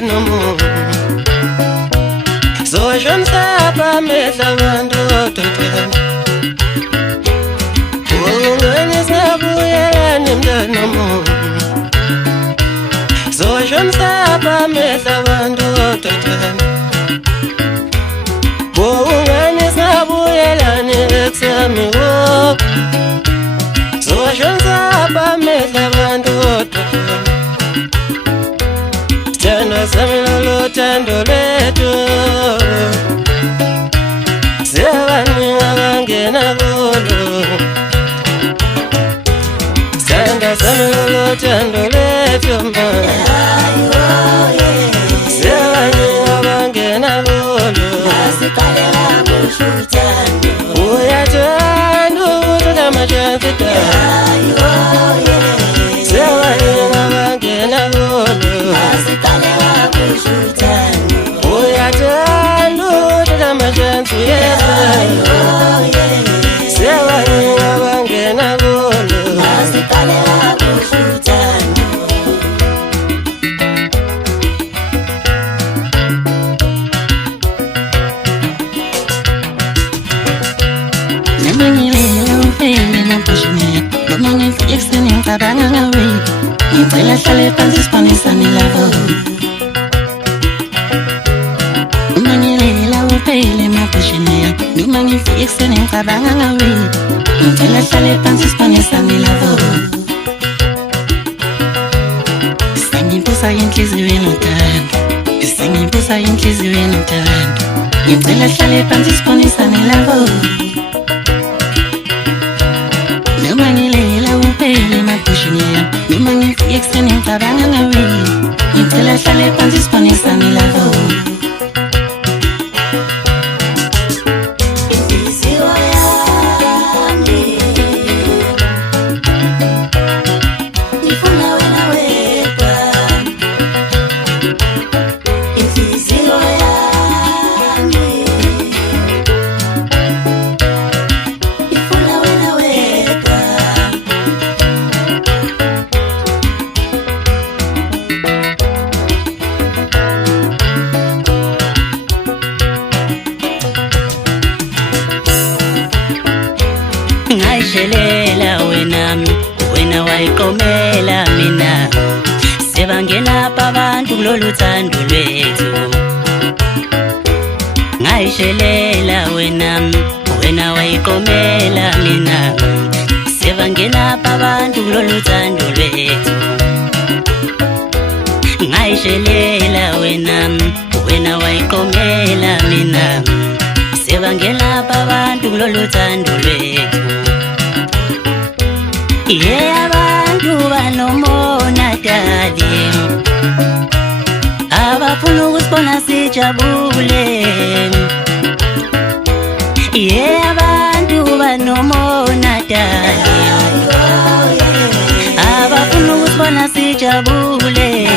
nomuntu zosho mhlaba amehla abantu ododana ungani sabuyelani mntwana nomuntu zosho mhlaba amehla abantu ododana ungani sabuyelani eksami zosho mhlaba amehla abantu ododana Tendo samilolo tendo letu Sewani abangena golo Tendo samilolo tendo letu Sewani abangena golo Uya tendo utoka machanzita Sewani abangena golo Uya tendo utoka machanzita Sewani abangena golo Ngicela hlale phansi sibonisane lavo Uma ngilela uphele emabhushini noma ngifike ekuseni ngicabanga ngawe Ngicela hlale phansi sibonisane lavo Sengimbuza inhliziyo enothando Sengimbuza inhliziyo enothando Ngicela hlale phansi sibonisane lavo Noma ngilela uphele emabhushini noma ngifike ekuseni ngicabanga ngawe Ngicela hlale phansi sibonisane lavo Inhliziyo yami ngifuna wena wedwa Inhliziyo yami ngifuna wena wedwa Ngayishelela wena wayiqomela mina Sebangena abantu kulolu thando lwethu Ngayishelela wena wayiqomela mina Sebangena abantu kulolu thando lwethu Ngayishelela wena wayiqomela mina Sebangena abantu kulolu thando lwethu abantu banomona darling abafuna ukusibona sijabule abantu banomona darling abafuna ukusibona sijabule